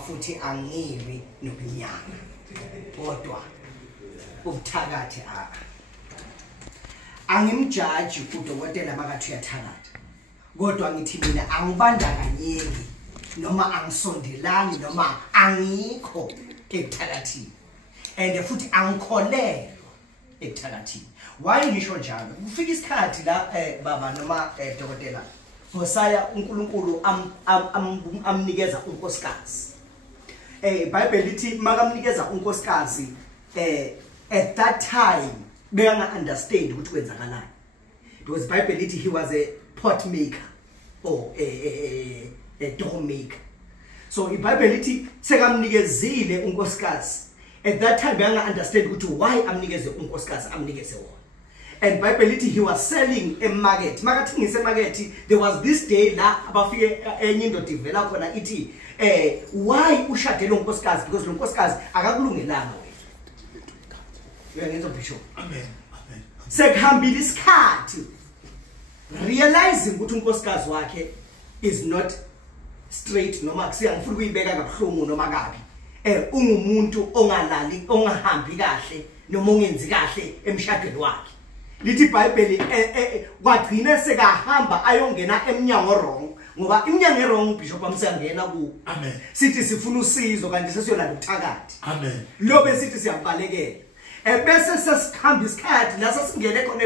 futhi angibi nobunyanga kodwa ubuthakathi angimjaji udokotela makathi uyathakatha kodwa ngithi mina angibandakanyeki noma angisondelani noma angikho ebuthakathini and futhi angikholelwa ebuthakathini. Why ngisho njalo? Kufika isikhathi la baba noma dokotela Hosea uNkulunkulu amnikeza unkosikazi. Bible lithi makamnikeza unkosikazi at that time beyanga understand ukuthi kwenzakalani. Because Bible lithi he was a pot maker or a dough maker. So iBible lithi sekamnikezile unkosikazi. At that time beyanga understand ukuthi why amnikeze unkosikazi amnikeze wona. And Bible lithi he was selling a market. Makathingise market, there was this day la abafike enye indoda ivela khona ithi why ushade lo nkosikazi because lo nkosikazi akakulungelanga wena. Uyangenza bishop. Amen. Amen. Sekuhambile isikhathi realizing ukuthi unkosikazi wakhe is not straight noma kusiyangifuna ukuyibeka kabuhlungu noma kabi. Ungumuntu ongalali ongahambi kahle noma ongenzi kahle emshadweni wakhe. Lithi iBhayibheli kwagcina sekahamba ayongena eminyango wrong ngoba iminyango wrong bishop amsangena ku. Amen. Sithi sifuna usizo kanti sesiyolanda uthakathi. Amen. Lo besithi siyabhalekela. Bese sesikhamba isikhathi la sesingene khona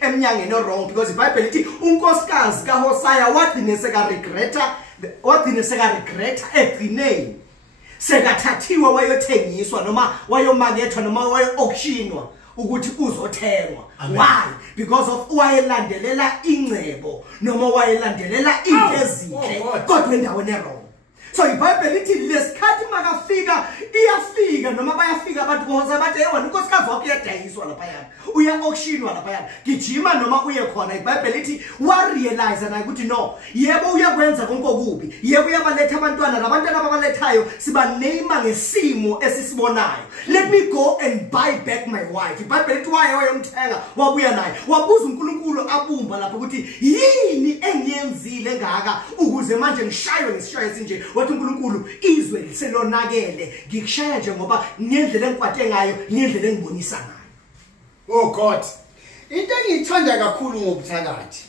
eminyangeni wrong because iBhayibheli lithi unkosikazi kaHosea wagcina seka regreta egcineni sekathathiwe wayothengiswa noma wayomakethwa noma wayo-auctionwa ukuthi uzothengwa. Why? Because of wayelandelela ingcebo noma wayelandelela into ezinhle kodwa endaweni errong. So iBhayibheli lithi lesikhathi makafika iyafika noma bayafika abantu boza bathi yewona unkosikazi wakho uyadayiswa lapha yana uya-auctionwa lapha yana gijima noma uye khona. iBhayibheli lithi warealize naye ukuthi no yebo uyakwenza konke okubi yebo uyabaletha abantwana labantwana ababalethayo sibaneyima ngesimo esisibonayo. Let me go and buy back my wife. iBhayibheli lithi wayemthenga wabuya naye wabuza uNkulunkulu abumba lapha ukuthi yini engiyenzile ngaka ukuze manje ngishaywe ngesishayo esinje. Wathi uNkulunkulu izwe liselonakele ngikushaya nje ngoba ngendlela engikwate ngayo ngendlela engibonisa ngayo. Oh God, into engiyithanda kakhulu ngobuthakathi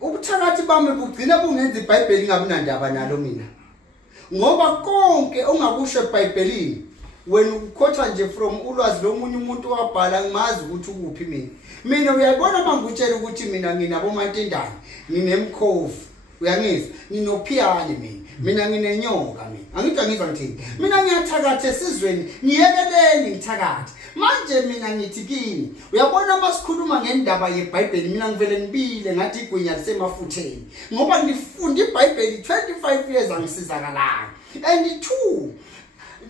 ubuthakathi bami bugcina bungenza iBhayibheli ngabunandaba nalo mina ngoba konke ongakusho eBhayibhelini wena ukhotha nje from ulwazi lomunye umuntu wabhala ngimazi ukuthi ukuphi mina uyayibona mangutshela ukuthi mina nginabo mantendane nginemkhovu uyangizwa nginophiyane mina nginenyoka angithi angizwa ngithini mina ngiyathakatha esizweni niyekeleni ngithakatha manje mina ngithi kini uyabona masikhuluma ngendaba yeBhayibheli mina ngivele nibile ngathi igwinya lisemafutheni ngoba ngifunda iBhayibheli 25 years angisizakalayo and two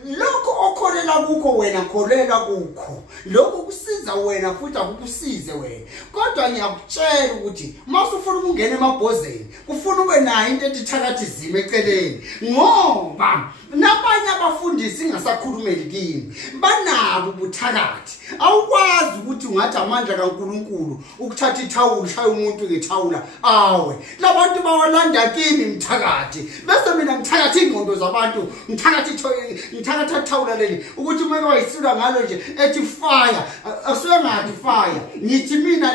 lokho okholela kukho wena kholela kukho lokho kusiza wena futhi akukusize wena kodwa ngiyakutshela ukuthi masufuna ukungena emabhozeni kufuna ube nayo into ethi thakathi zime eceleni ngoba nabanye abafundisi ngasakhulumeli kini banabo ubuthakathi awukwazi ukuthi ungathi amandla kaNkulunkulu ukuthatha ithawula ushaya umuntu ngethawula awe labantu bawalanda kini mthakathi bese mina ngithakathi ingqondo zabantu ngithakatha thawula leli ukuthi uma wayisula ngalo nje ethi fire asuke ngathi fire ngithi mina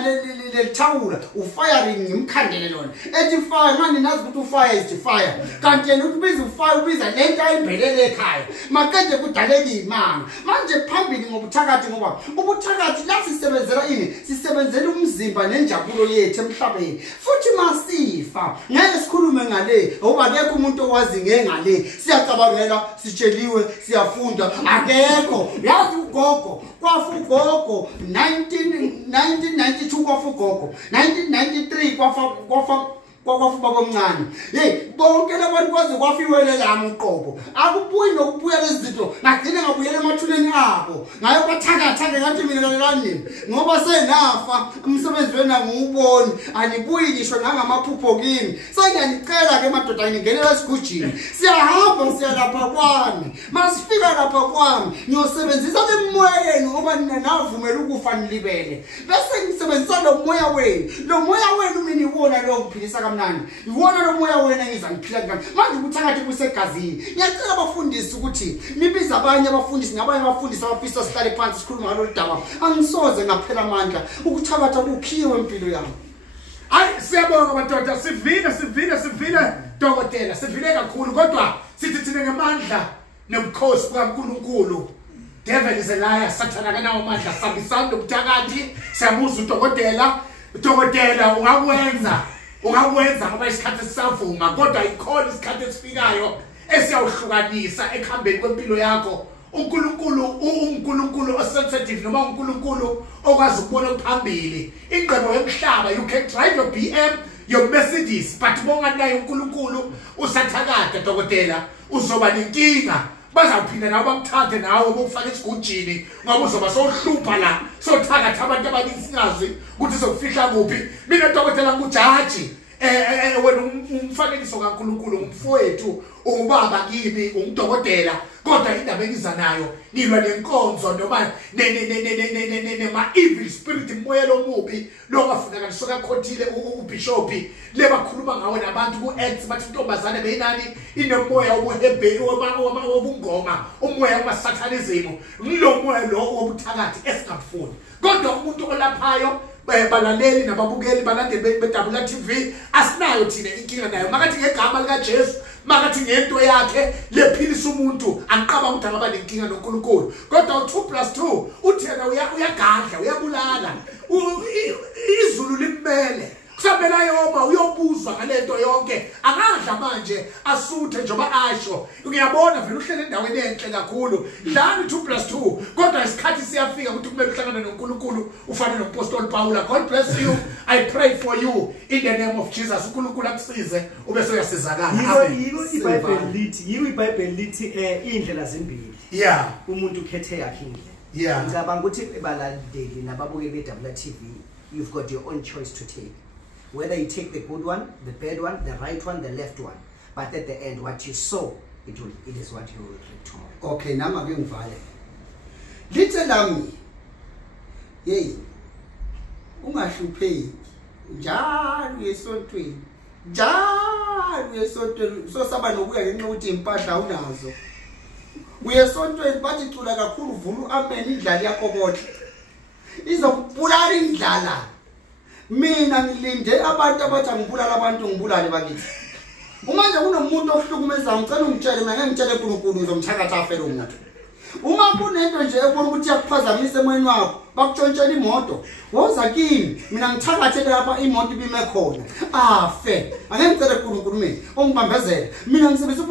le thawula ufiring ngimkhandele lona ethi fire manje nazi ukuthi ufire is fire kanti yena ubiza ufire ubiza lento ayibhelele ekhaya maqede kudaleka imanga manje phambili ngobuthakathi ngoba ubuthakathi la sisebenzela ini sisebenzela umzimba nenjabulo yethu emhlabeni futhi masifa ngeke sikhulume ngale ngoba akekho umuntu owazi ngengale siyacabangela sitsheliwe siyafunda akekho yazi ugogo kwafu ugogo 1992 kwafu ugogo 1993 kwafa baba omncane bonke labantu kwaze kwafiwele lami uqobo akubuyi nokubuya lezinto ngagcina ngabuyela emathuleni abo ngayo bathakathake ngathi mina kanini ngoba senafa umsebenzi wena ngiwuboni anibuyi ngisho ngamaphupho kimi sengiyanicela ke madoda ngingenela esigujini siyahamba siyalapha kwami masifika lapha kwami ngiyosebenzisa lemoya yenu ngoba nina navumela ukufa nilibele bese ngisebenzisa lo moya wenu mina ibona lo ngiphilisa kamnandi iwona lo moya wena ngizangiphila ngani manje ubuthakathi busegazini ngiyacela abafundisi ukuthi nibiza abanye abafundisi nabanye abafundisi abafisa sihlale phansi sikhuluma ngalo daba angisoze ngaphela amandla ukuthakatha ukhiwe impilo yami. Hayi siyabonga madoda sivile dokotela sivile kakhulu kodwa sithi thina ngamandla nomkhosi kaNkulunkulu devil is a liar sathana kanawo amandla sambisana nobuthakathi siyabuza udokotela ungakwenza ngoba isikhathi sisavuma kodwa ikhona isikhathi esifikayo esiyawuhlukanisa ekuhambeni kwempilo yakho. uNkulunkulu osensitive noma uNkulunkulu okwazi ukubona phambili ingqebo yomhlaba. You can drive your BM your Mercedes but bonga naye uNkulunkulu usathakade dokotela uzoba nenkinga bazawuphinda nawe bakuthathe nawe bokufaka esigujini ngoba uzoba sohlupha la sothakatha abantu abaningi singazi ukuthi uzokufihla kuphi. Mina dokotela ngujaji wena umfanekiso kaNkulunkulu umfowethu ungubaba kimi ungudokotela kodwa indaba engiza nayo ngilwa nenkonzo noma ma evil spirit moya lomubi longafuneka lisoka khothile ubishopi lebakhuluma ngawe nabantu ku-acts bathi intombazane beyinani inomoya wobuhebhe wobungoma umoya wamasatanism ngilo moya lo wobuthakathi esingafuni kodwa umuntu olaphayo balaleli nababukeli balandeli beDabula TV asinayo thina inkinga nayo makathi ngegama lika Jesu makathi ngento yakhe lephilisa umuntu anqaba ukuthi angaba lenkinga noNkulunkulu kodwa u2+2 uthena uyagadla uyabulala izulu limbele kusabela yoma uyobuzwa ngalento yonke angadla manje asuthe njengoba asho ngiyabona vele uhlele endaweni enhle kakhulu dlani 2+2 kodwa isikhathi siyafika ukuthi kumele uhlangane noNkulunkulu ufane noApostle Paul. God bless you. I pray for you in the name of Jesus. uNkulunkulu akusize ube soyasizakala. Amen. Yilo iBhayibheli lithi indlela zimbili. Yeah. Umuntu ukhethe yakhe indlela. Yeah. Ngicabanga ukuthi balandeli nababukeli beDabula TV you've got your own choice to take. Whether you take the good one, the bad one, the right one, the left one. But at the end, what you sow, it is what you will reap tomorrow. Okay, nama ke ngivale. Lithe lami. Hey. Ungahlupheki. Njalo yesontweni. Njalo yesontweni. So saba nokuya ngenxa ukuthi impahla unazo. Uyesontweni bathi cula kakhulu vulu amen indlala yakho bodle. Izokubulala indlala. Mina ngilinde abantu abathi angibulala abantu ngibulale bakithi. Manje kunomuntu ohlukumeza ngicela ungitshele mina ngeke ngitshele uNkulunkulu ngizomthakatha afele umuntu. Uma kunento nje ebona ukuthi yakuphazamisa emoyeni wakho bakutshontshela imoto woza kimi mina ngithakathele lapha imoto ibime khona afe angeke ngicele uNkulunkulu mina ongibambezela mina ngisebenzisa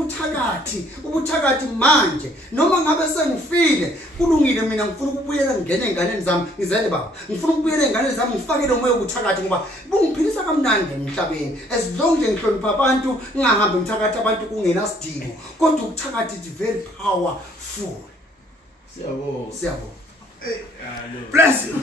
ubuthakathi manje noma ngabe sengifile kulungile mina ngifuna ukubuyela ngene enganeni zami ngizele baba ngifuna ukubuyela enganeni zami ngifakele umoya wobuthakathi ngoba bungiphilisa kamnandi emhlabeni as long as ngihlonipha abantu ngingahambi ngithakatha abantu kungenasidingo kodwa ubuthakathi is very powerful. Siyabonga. Siyabonga. Bless you.